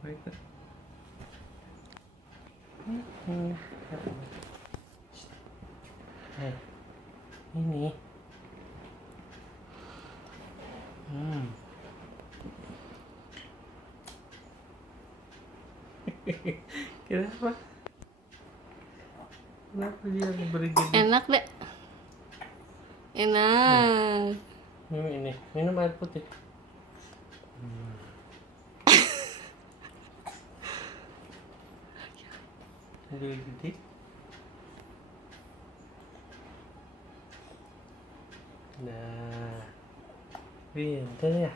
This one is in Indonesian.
Baik. Ini. Ini. Kenapa? Kenapa dia beri gini? Enak deh. Enak. Ini, minum air putih. Gede. Nah, pintar ya.